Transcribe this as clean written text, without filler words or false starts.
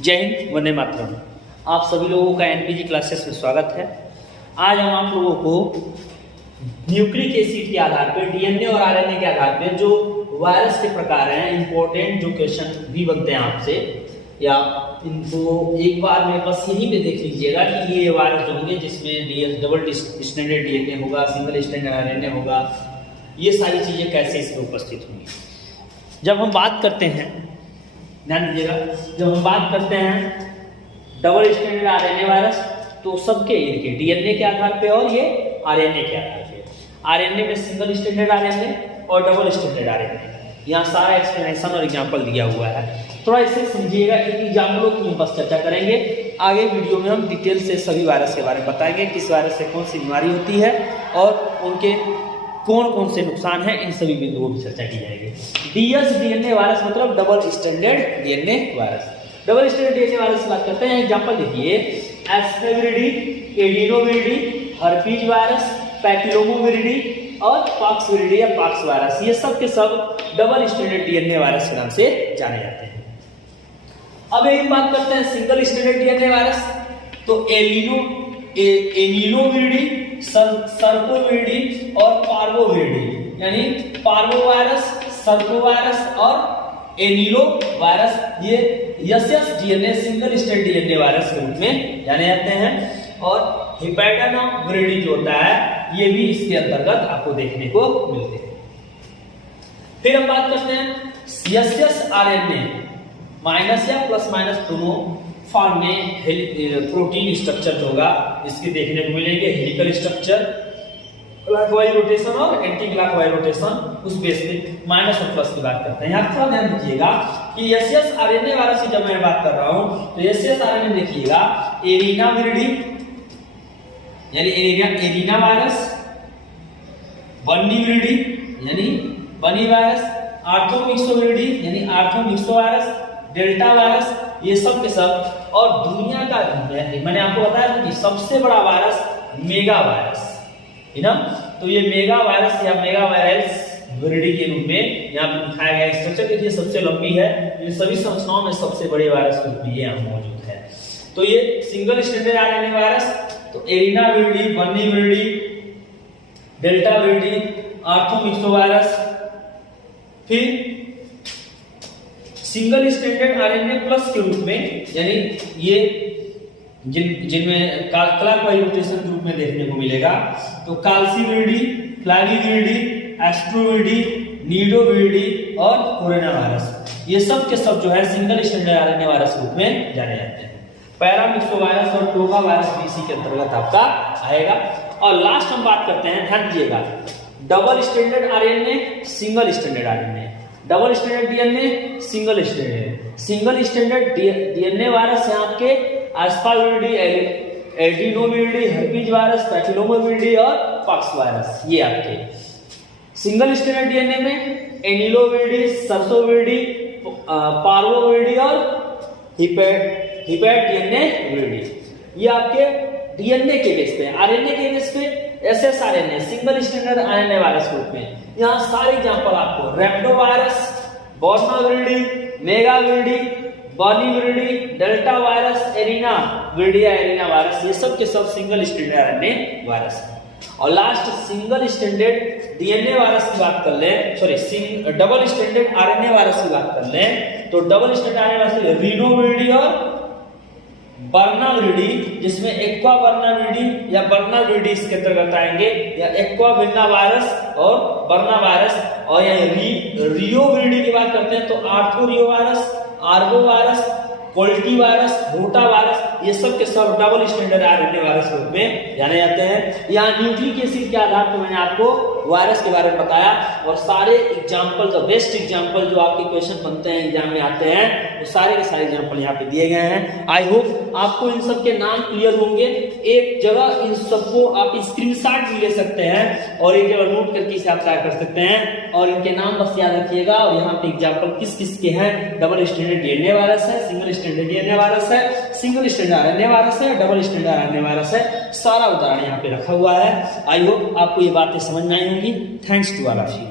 जय हिंद, वंदे मातरम। आप सभी लोगों का एनपीजी क्लासेस में स्वागत है। आज हम आप लोगों को न्यूक्लिक एसिड के आधार पर, डीएनए और आरएनए के आधार पर जो वायरस के प्रकार हैं, इंपॉर्टेंट जो क्वेश्चन भी बनते हैं आपसे, या इनको एक बार में बस यहीं पे देख लीजिएगा कि ये वायरस जो होंगे जिसमें डबल स्टैंडर्ड डीएनए होगा, सिंगल स्टैंडर्ड आरएनए होगा, ये सारी चीजें कैसे इसमें उपस्थित होंगी। जब हम बात करते हैं, ध्यान दीजिएगा, जब हम बात करते हैं डबल स्टैंडर्ड आरएनए वायरस, तो सबके इनके डीएनए के आधार पे और ये आरएनए के आधार पे, आरएनए में सिंगल स्टैंडर्ड आरएनए और डबल स्टैंडर्ड आरएनए, यहाँ सारा एक्सप्लेनेशन और एग्जांपल दिया हुआ है। थोड़ा इसे समझिएगा, एक एग्जाम्पलों की हम बस चर्चा करेंगे। आगे वीडियो में हम डिटेल से सभी वायरस के बारे में बताएंगे, किस वायरस से कौन सी बीमारी होती है और उनके कौन कौन से नुकसान हैं, इन सभी बिंदुओं की चर्चा की जाएगी। डीएस डीएनए वायरस मतलब double standard DNA virus. Double standard DNA virus की बात करते हैं, एग्जांपल देखिए, एस्पेविरिडी, एडिनोविरिडी, हर्पीज वायरस, पैपिलोमाविरिडी और पॉक्सविरिडी या पॉक्स वायरस, ये सब के सब डबल स्टैंडर्ड डीएनए वायरस के नाम से जाने जाते हैं। अब एक बात करते हैं सिंगल स्टैंडर्ड डीएनए वायरस, तो एनिलोविरिडी, सर्कोविरिडी और पार्वोविरिडी, यानी पार्वो वायरस, सर्को वायरस और एनिलो वायरस, ये yes DNA single standard DNA virus के रूप में जाने जाते हैं। और हिपैटानोविरिडी जो होता है, ये भी इसके अंतर्गत आपको देखने को मिलते हैं। फिर हम बात करते हैं यस आरएनए, माइनस या प्लस माइनस दोनों फॉर्म में प्रोटीन स्ट्रक्चर जो होगा इसके देखने को मिलेंगे। हेलिकल स्ट्रक्चर, क्लॉकवाइज रोटेशन और एंटी क्लॉकवाइज रोटेशन, उस बेस पे माइनस और प्लस की बात करते हैं। यहाँ थोड़ा ध्यान दीजिएगा कि एस आरएनए वायरस की जब मैं बात कर रहा हूं तो एस आरएनए देखिएगा, एरिनाविरिडी यानी एरिना वायरस, बन्नीविरिडी यानी बनी वायरस, आर्थोमिक्सोविरिडी यानी आर्थोमिक्सो वायरस, डेल्टा वायरस, ये सब के सब। और दुनिया का, मैंने आपको बताया था कि सबसे बड़ा वायरस मेगा वायरस है ना, तो ये मेगा वायरस या मेगा वायरस विरिडी के रूप में यहाँ पे दिखाया गया। स्ट्रक्चर देखिए सबसे लंबी है, ये सभी संरचनाओं में सबसे बड़े वायरस के रूप में ये यहाँ मौजूद है। तो ये सिंगल स्टैंडर्ड आरएनए वायरस, तो एरिनाविरिडी, बन्नीविरिडी, डेल्टाविरिडी, आर्थोमिक्सो वायरस। फिर सिंगल स्टैंडर्ड आरएनए प्लस के रूप में, यानी ये जिनमें क्लॉकवाइज रोटेशन के रूप में देखने को मिलेगा, तो काल्सीविरिडी, फ्लैविविरिडी, एस्ट्रोविरिडी, नीडोविरिडी और कोरोना वायरस, ये सब के सब जो है सिंगल स्टैंडर्ड आरएनए वायरस के रूप में जाने जाते हैं। पैरामिक्सो वायरस और टोका वायरस भी इसी के अंतर्गत आपका आएगा। और लास्ट हम बात करते हैं, ध्यान दीजिएगा, double standard RNA, single standard RNA, double standard DNA, single standard. Single standard DNA virus है आपके एस्पाविरिडी, एडिनोविरिडी, हर्पीज वायरस, पैपिलोमाविरिडी और पॉक्स वायरस, ये आपके। सिंगल स्टैंडर्ड डीएनए में एनिलोविरिडी, सरसोविरिडी, पार्वोविरिडी और हिपैट डीएनए विरिडी, ये आपके डीएनए के बेस पे। आरएनए के बेस पे SS RNA, single standard RNA virus के रूप में। यहाँ सारे एग्जांपल आपको रेप्टो virus, Bornaviridae, Megaviridae, Bornaviridae, delta virus, Arenaviridae या एरिना वायरस, ये सब के सब सिंगल स्टैंडर्ड आरएनए वायरस है। और last single standard DNA virus की बात कर लें, sorry double standard RNA virus की बात कर लें, तो डबल स्टैंडर्ड आरएनए वायरस रीनोविरिडी और बर्नाविरिडी, जिसमें एक्वा बर्नाविरिडी या बर्नाविरिडी इसके अंतर्गत आएंगे, या एक्वा बिन्ना वायरस और बर्ना वायरस। और यहाँ रियोविरिडी की बात करते हैं तो आर्थोरियो वायरस, आर्गो वायरस, पोल्टी वायरस, रोटा वायरस, ये सब के सब डबल स्टैंडर्ड आरएनए वायरस के रूप में जाने जाते हैं। यहाँ न्यूक्लिक एसिड के आधार पर मैंने आपको वायरस के बारे में बताया, और सारे एग्जांपल, जो बेस्ट एग्जांपल जो आपके क्वेश्चन बनते हैं, एग्जाम में आते हैं, वो सारे के सारे एग्जांपल यहाँ पे दिए गए हैं। आई होप आपको इन सब के नाम क्लियर होंगे। एक जगह इन सबको आप स्क्रीनशॉट भी ले सकते हैं और एक जगह नोट करके इसे आप ट्राई कर सकते हैं, और इनके नाम बस याद रखिएगा। और यहाँ पे एग्जांपल किस किस के हैं, डबल स्टैंडर्ड डीएनए वायरस है, सिंगल स्टैंडर्ड डीएनए वायरस है, सिंगल स्टैंडर्ड आरएनए वायरस है, डबल स्टैंडर्ड आरएनए वायरस है, सारा उदाहरण यहाँ पे रखा हुआ है। आई होप आपको ये बातें समझ में आई होंगी। Thanks to all of you.